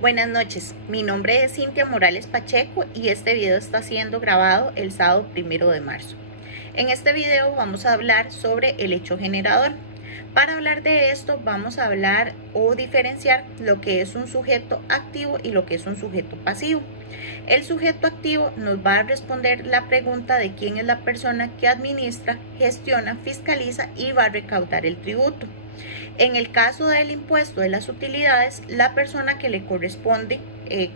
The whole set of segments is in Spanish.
Buenas noches, mi nombre es Cintia Morales Pacheco y este video está siendo grabado el sábado 1 de marzo. En este video vamos a hablar sobre el hecho generador. Para hablar de esto vamos a hablar o diferenciar lo que es un sujeto activo y lo que es un sujeto pasivo. El sujeto activo nos va a responder la pregunta de quién es la persona que administra, gestiona, fiscaliza y va a recaudar el tributo. En el caso del impuesto de las utilidades, la persona que le corresponde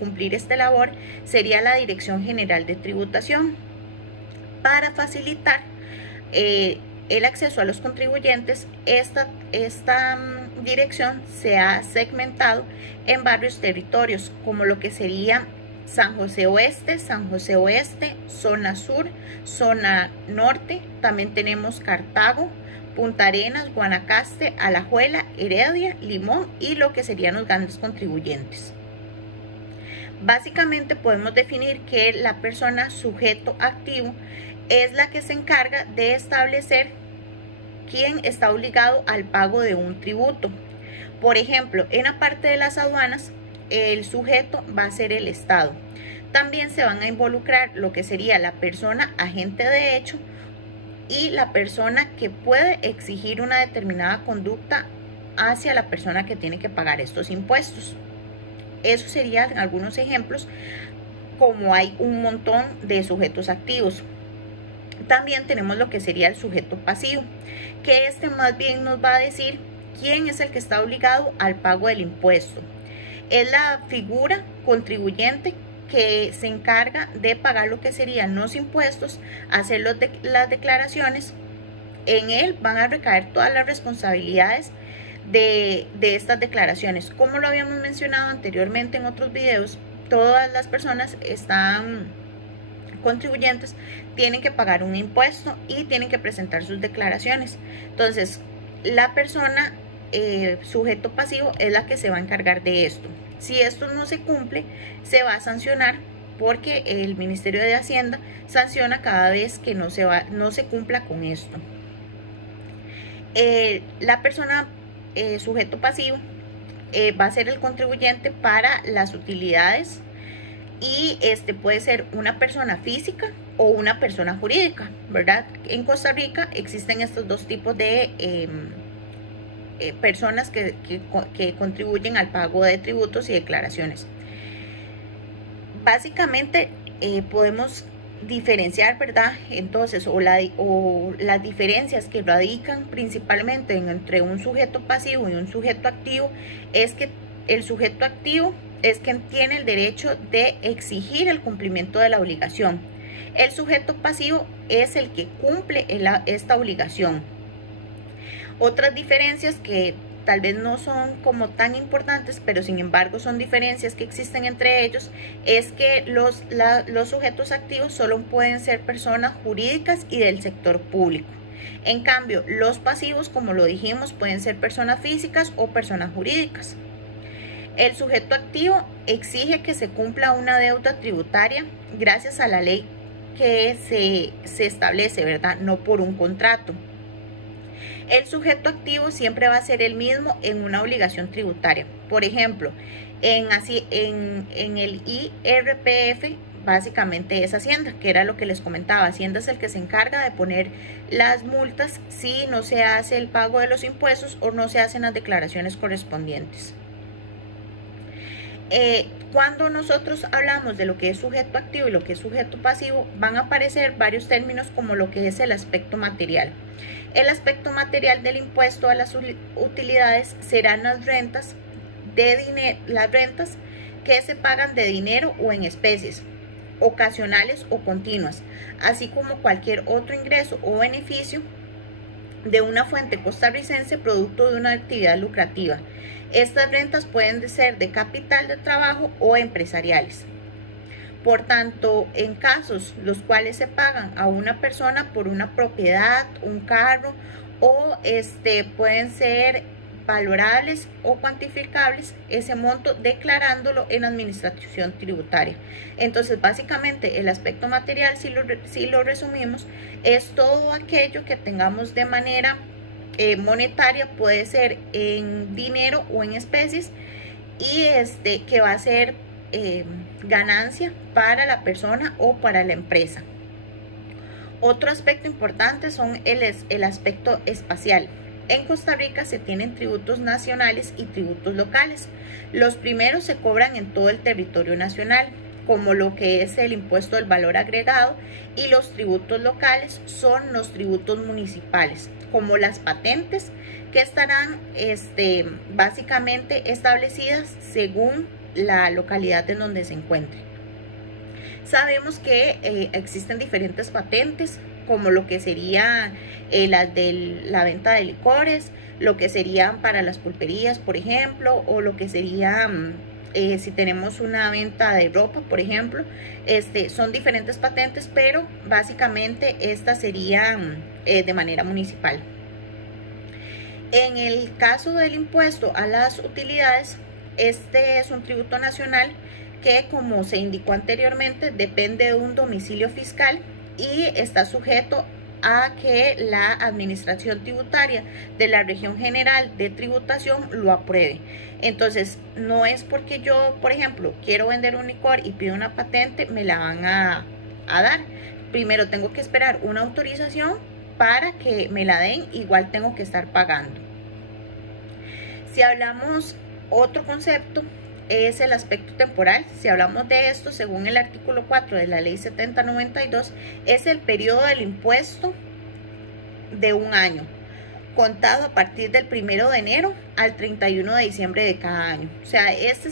cumplir esta labor sería la Dirección General de Tributación. Para facilitar el acceso a los contribuyentes, esta dirección se ha segmentado en varios territorios, como lo que sería San José Oeste, zona sur, zona norte. También tenemos Cartago, Punta Arenas, Guanacaste, Alajuela, Heredia, Limón y lo que serían los grandes contribuyentes. Básicamente podemos definir que la persona sujeto activo es la que se encarga de establecer quién está obligado al pago de un tributo. Por ejemplo, en la parte de las aduanas, el sujeto va a ser el Estado. También se van a involucrar lo que sería la persona agente de hecho y la persona que puede exigir una determinada conducta hacia la persona que tiene que pagar estos impuestos. Esos serían algunos ejemplos, como hay un montón de sujetos activos. También tenemos lo que sería el sujeto pasivo, que más bien nos va a decir quién es el que está obligado al pago del impuesto. Es la figura contribuyente que se encarga de pagar lo que serían los impuestos, hacer las declaraciones. En él van a recaer todas las responsabilidades de estas declaraciones. Como lo habíamos mencionado anteriormente en otros videos, todas las personas contribuyentes tienen que pagar un impuesto y tienen que presentar sus declaraciones. Entonces, la persona sujeto pasivo es la que se va a encargar de esto. Si esto no se cumple, se va a sancionar, porque el Ministerio de Hacienda sanciona cada vez que no se cumpla con esto. La persona sujeto pasivo va a ser el contribuyente para las utilidades y puede ser una persona física o una persona jurídica, ¿verdad? En Costa Rica existen estos dos tipos de personas que contribuyen al pago de tributos y declaraciones. Básicamente podemos diferenciar, ¿verdad? Entonces, las diferencias que radican principalmente entre un sujeto pasivo y un sujeto activo es que el sujeto activo es quien tiene el derecho de exigir el cumplimiento de la obligación. El sujeto pasivo es el que cumple esta obligación. Otras diferencias que tal vez no son como tan importantes, pero sin embargo son diferencias que existen entre ellos, es que los sujetos activos solo pueden ser personas jurídicas y del sector público. En cambio, los pasivos, como lo dijimos, pueden ser personas físicas o personas jurídicas. El sujeto activo exige que se cumpla una deuda tributaria gracias a la ley que se establece, ¿verdad? No por un contrato. El sujeto activo siempre va a ser el mismo en una obligación tributaria. Por ejemplo, en el IRPF básicamente es Hacienda, que era lo que les comentaba. Hacienda es el que se encarga de poner las multas si no se hace el pago de los impuestos o no se hacen las declaraciones correspondientes. Cuando nosotros hablamos de lo que es sujeto activo y lo que es sujeto pasivo, van a aparecer varios términos como lo que es el aspecto material. El aspecto material del impuesto a las utilidades serán las rentas que se pagan de dinero o en especies, ocasionales o continuas, así como cualquier otro ingreso o beneficio de una fuente costarricense producto de una actividad lucrativa. Estas rentas pueden ser de capital de trabajo o empresariales. Por tanto, en casos los cuales se pagan a una persona por una propiedad, un carro, o pueden ser valorables o cuantificables ese monto declarándolo en administración tributaria. Entonces, básicamente el aspecto material, si lo resumimos, es todo aquello que tengamos de manera monetaria, puede ser en dinero o en especies, y que va a ser ganancia para la persona o para la empresa. Otro aspecto importante son el aspecto espacial. En Costa Rica se tienen tributos nacionales y tributos locales. Los primeros se cobran en todo el territorio nacional, como lo que es el impuesto del valor agregado, y los tributos locales son los tributos municipales, como las patentes, que estarán básicamente establecidas según la localidad en donde se encuentre. Sabemos que existen diferentes patentes, como lo que sería las de la venta de licores, lo que serían para las pulperías, por ejemplo, o lo que sería si tenemos una venta de ropa, por ejemplo. Son diferentes patentes, pero básicamente estas serían de manera municipal. En el caso del impuesto a las utilidades, este es un tributo nacional que, como se indicó anteriormente, depende de un domicilio fiscal y está sujeto a que la Administración Tributaria de la Región General de Tributación lo apruebe. Entonces, no es porque yo, por ejemplo, quiero vender un licor y pido una patente, me la van a dar. Primero tengo que esperar una autorización para que me la den, igual tengo que estar pagando. Si hablamos otro concepto, es el aspecto temporal. Si hablamos de esto, según el artículo 4 de la ley 7092, es el periodo del impuesto de un año, contado a partir del 1 de enero al 31 de diciembre de cada año. O sea, este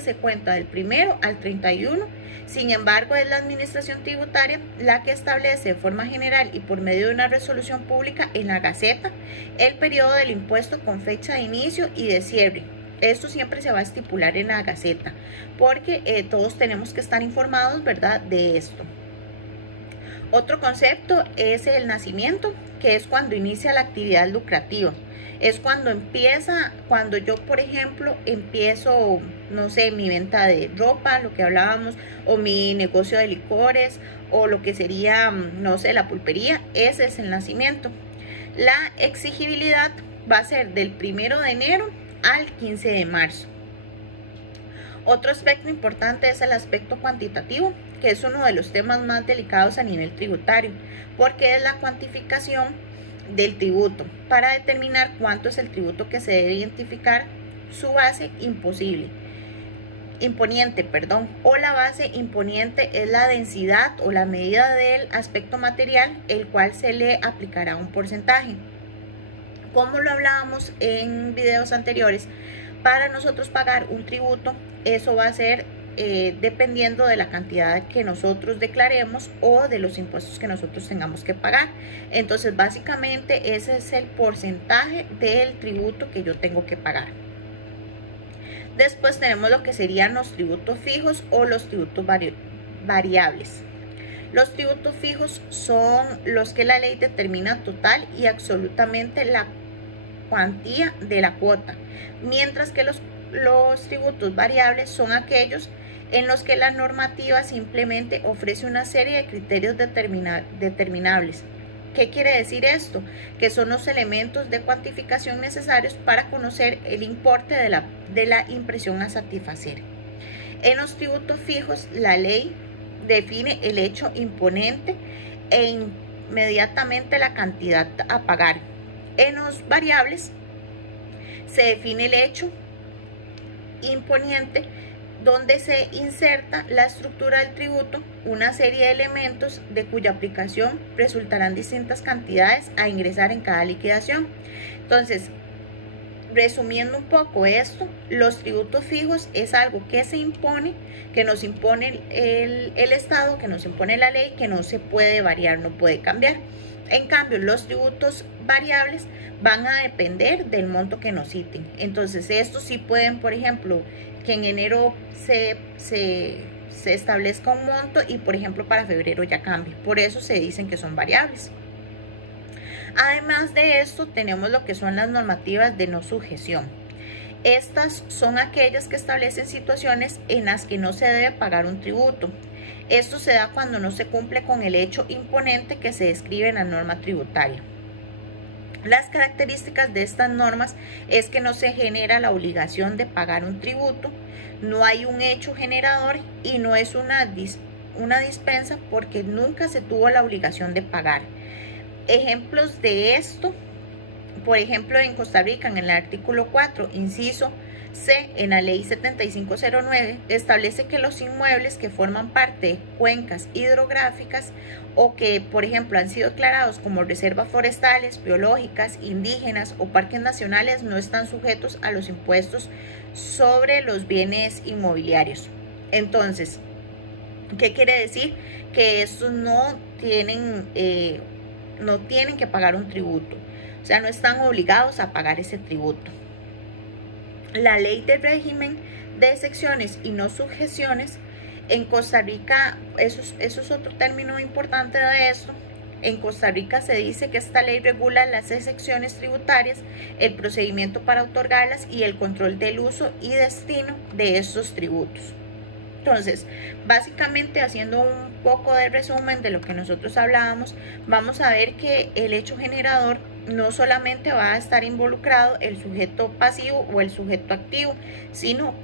se cuenta del 1 al 31. Sin embargo, es la Administración Tributaria la que establece de forma general y por medio de una resolución pública en la Gaceta el periodo del impuesto con fecha de inicio y de cierre. Esto siempre se va a estipular en la Gaceta, porque todos tenemos que estar informados, ¿verdad?, de esto. Otro concepto es el nacimiento, que es cuando inicia la actividad lucrativa. Es cuando yo, por ejemplo, empiezo, no sé, mi venta de ropa, lo que hablábamos, o mi negocio de licores, o lo que sería, no sé, la pulpería. Ese es el nacimiento. La exigibilidad va a ser del 1 de enero al 15 de marzo. Otro aspecto importante es el aspecto cuantitativo, que es uno de los temas más delicados a nivel tributario, porque es la cuantificación del tributo para determinar cuánto es el tributo que se debe identificar, su base imponiente, o la base imponiente es la densidad o la medida del aspecto material, el cual se le aplicará un porcentaje. Como lo hablábamos en videos anteriores, para nosotros pagar un tributo, eso va a ser dependiendo de la cantidad que nosotros declaremos o de los impuestos que nosotros tengamos que pagar. Entonces, básicamente ese es el porcentaje del tributo que yo tengo que pagar. Después tenemos lo que serían los tributos fijos o los tributos variables. Los tributos fijos son los que la ley determina total y absolutamente la cuantía de la cuota, mientras que los tributos variables son aquellos en los que la normativa simplemente ofrece una serie de criterios determinables. ¿Qué quiere decir esto? Que son los elementos de cuantificación necesarios para conocer el importe de la impresión a satisfacer. En los tributos fijos, la ley define el hecho imponente e inmediatamente la cantidad a pagar. En los variables se define el hecho imponiente, donde se inserta la estructura del tributo, una serie de elementos de cuya aplicación resultarán distintas cantidades a ingresar en cada liquidación. Entonces, resumiendo un poco esto, los tributos fijos es algo que se impone, que nos impone el Estado, que nos impone la ley, que no se puede variar, no puede cambiar. En cambio, los tributos variables van a depender del monto que nos citen. Entonces, estos sí pueden, por ejemplo, que en enero se establezca un monto y, por ejemplo, para febrero ya cambie. Por eso se dicen que son variables. Además de esto, tenemos lo que son las normativas de no sujeción. Estas son aquellas que establecen situaciones en las que no se debe pagar un tributo. Esto se da cuando no se cumple con el hecho imponente que se describe en la norma tributaria. Las características de estas normas es que no se genera la obligación de pagar un tributo, no hay un hecho generador y no es una dispensa porque nunca se tuvo la obligación de pagar. Ejemplos de esto, por ejemplo, en Costa Rica, en el artículo 4, inciso C, en la ley 7509, establece que los inmuebles que forman parte de cuencas hidrográficas o que, por ejemplo, han sido declarados como reservas forestales, biológicas, indígenas o parques nacionales no están sujetos a los impuestos sobre los bienes inmobiliarios. Entonces, ¿qué quiere decir? Que estos no tienen que pagar un tributo, o sea, no están obligados a pagar ese tributo. La ley de régimen de excepciones y no sujeciones en Costa Rica, eso es otro término importante de esto. En Costa Rica se dice que esta ley regula las excepciones tributarias, el procedimiento para otorgarlas y el control del uso y destino de estos tributos. Entonces, básicamente haciendo un poco de resumen de lo que nosotros hablábamos, vamos a ver que el hecho generador no solamente va a estar involucrado el sujeto pasivo o el sujeto activo, sino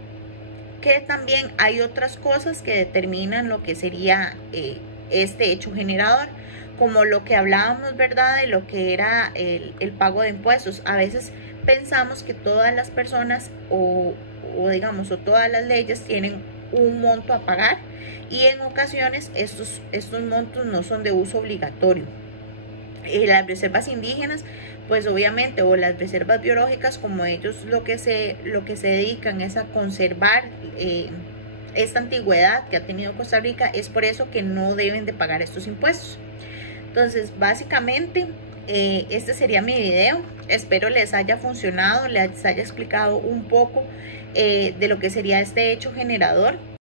que también hay otras cosas que determinan lo que sería este hecho generador, como lo que hablábamos, ¿verdad?, de lo que era el pago de impuestos. A veces pensamos que todas las personas o todas las leyes tienen un monto a pagar y en ocasiones estos montos no son de uso obligatorio. Las reservas indígenas, pues obviamente, o las reservas biológicas, como ellos lo que se dedican es a conservar esta antigüedad que ha tenido Costa Rica, es por eso que no deben de pagar estos impuestos. Entonces, básicamente, este sería mi video. Espero les haya funcionado, les haya explicado un poco de lo que sería este hecho generador.